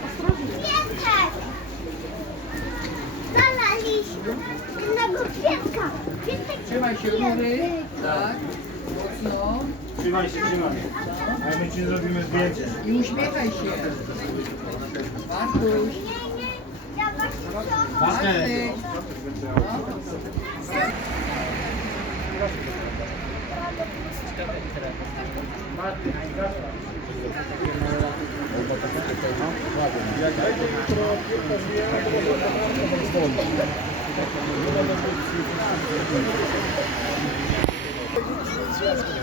Kwiatek! Znaleźliśmy jednego kwiatka. Kwiatek Trzymaj się góry, tak, mocno Trzymaj się, trzymaj. A my ci zrobimy zdjęcie. i uśmiechaj się. Bartuś, Nie, nie, ja właśnie chciałam. Bartek. Jak